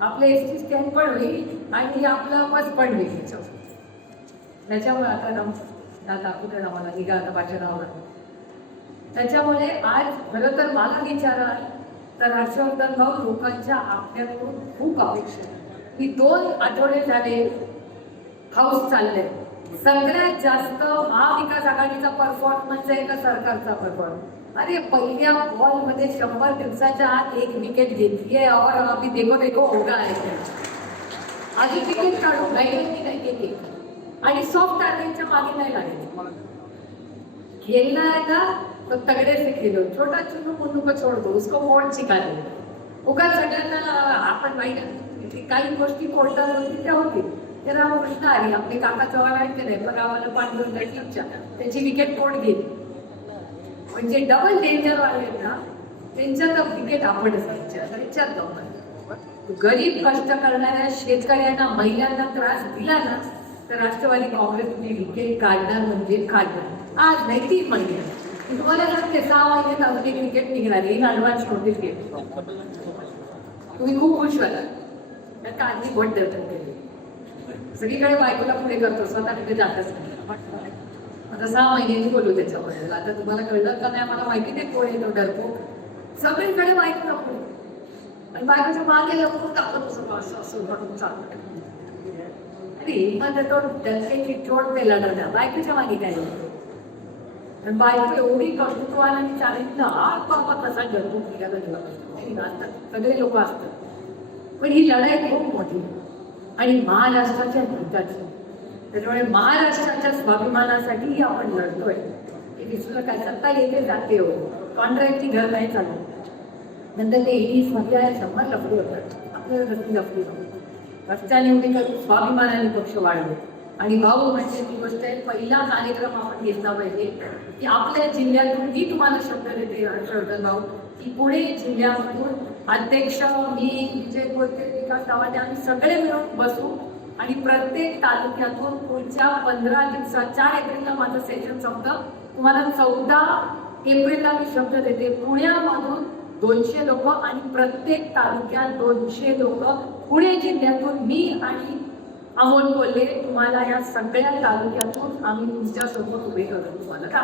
आपलं ST stand पण होईल आणि आपलं बस पण होईल. त्याच्यामुळे आता कुठे नावाला निघा आता माझ्या नावाला. त्याच्यामुळे आज खरं तर मला विचारा तर हर्षवर्धन भाऊ लोकांच्या आपल्याकडून खूप अपेक्षा आहे. 2 आठवडे झाले हाऊस चाललंय. सगळ्यात जास्त महाविकास आघाडीचा परफॉर्मन्स आहे का सरकारचा परफॉर्मन्स? अरे पहिल्या बॉल मध्ये 100 दिवसाच्या आत 1 विकेट घेतली आहे और अभी देखो होगा आहे. आधी विकेट काढू नाही घेते आणि सॉफ्ट टार्गेटच्या मागे नाही लागले. खेलना है ना तो तगड़े से खेलो, छोटा चुनू मुन्नू को छोड़ दो, उसको मोड शिकाले. उगाच सगळ्यांना आपण माहिती काही गोष्टी कोर्टात होती त्या होती. ते रामकृष्ण आली आपले काका चव्हाण आहेत की नाही गावाला पांडुरंग टीमच्या त्यांची विकेट कोण घेईल. म्हणजे डबल डेंजर वाले ना त्यांच्या तर विकेट आपणच गरीब कष्ट करणाऱ्या शेतकऱ्यांना महिलांना त्रास दिला ना तर राष्ट्रवादी काँग्रेसने विकेट काढणार म्हणजे काढणार. आज नाही 3 महिने तुम्हाला सांगते 6 महिन्यात अगदी विकेट निघणार ही ऍडव्हान्स नोटीस घेत. तुम्ही खूप खुश व्हाल त्या आधी भट देतात सगळीकडे बायकोला पुढे करतो स्वतः तिथे जातच नाही. आता 6 महिन्यांनी बोलू त्याच्यामध्ये. आता तुम्हाला कळलं का नाही मला माहिती नाही कोण येतो डरतो. सगळीकडे बायकोला पुढे आणि बायकोच्या मागे लपून टाकत असं म्हणून चालतं. अरे माझं तो डरकेची चोट पेला ना बायकोच्या मागे काय बायको एवढी कर्तृत्वान आणि चालेल ना बाबा कसा डरतो सगळे लोक असतात. पण ही लढाई खूप मोठी आणि महाराष्ट्राच्या हिताची. त्याच्यामुळे महाराष्ट्राच्या स्वाभिमानासाठी आपण लढतोय. दुसरं काय सत्ता येते जाते हो कॉन्ट्रॅक्टची घर नाही चालत. नंतर ते ईडीस मध्ये आहे 100 लफडी होतात. आपल्याला रस्ती लफडी रस्त्याने एवढी करून स्वाभिमानाने पक्ष वाढवले. आणि भाऊ म्हणजे ती गोष्ट आहे पहिला कार्यक्रम आपण घेतला पाहिजे की आपल्या जिल्ह्यातून मी तुम्हाला शब्द देते हर्षवर्धन भाऊ की पुणे जिल्ह्यामधून अध्यक्ष मी विजय बोलते विकास गावाने आम्ही सगळे मिळून बसू आणि प्रत्येक तालुक्यातून पुढच्या 15 दिवसात 4 एप्रिलला माझं सेशन संपतं. तुम्हाला 14 एप्रिलला मी शब्द देते पुण्यामधून 200 लोक आणि प्रत्येक तालुक्यात 200 लोक. पुणे जिल्ह्यातून मी आणि अमोल बोलले तुम्हाला या सगळ्या तालुक्यातून आम्ही तुमच्या सोबत उभे करू. तुम्हाला का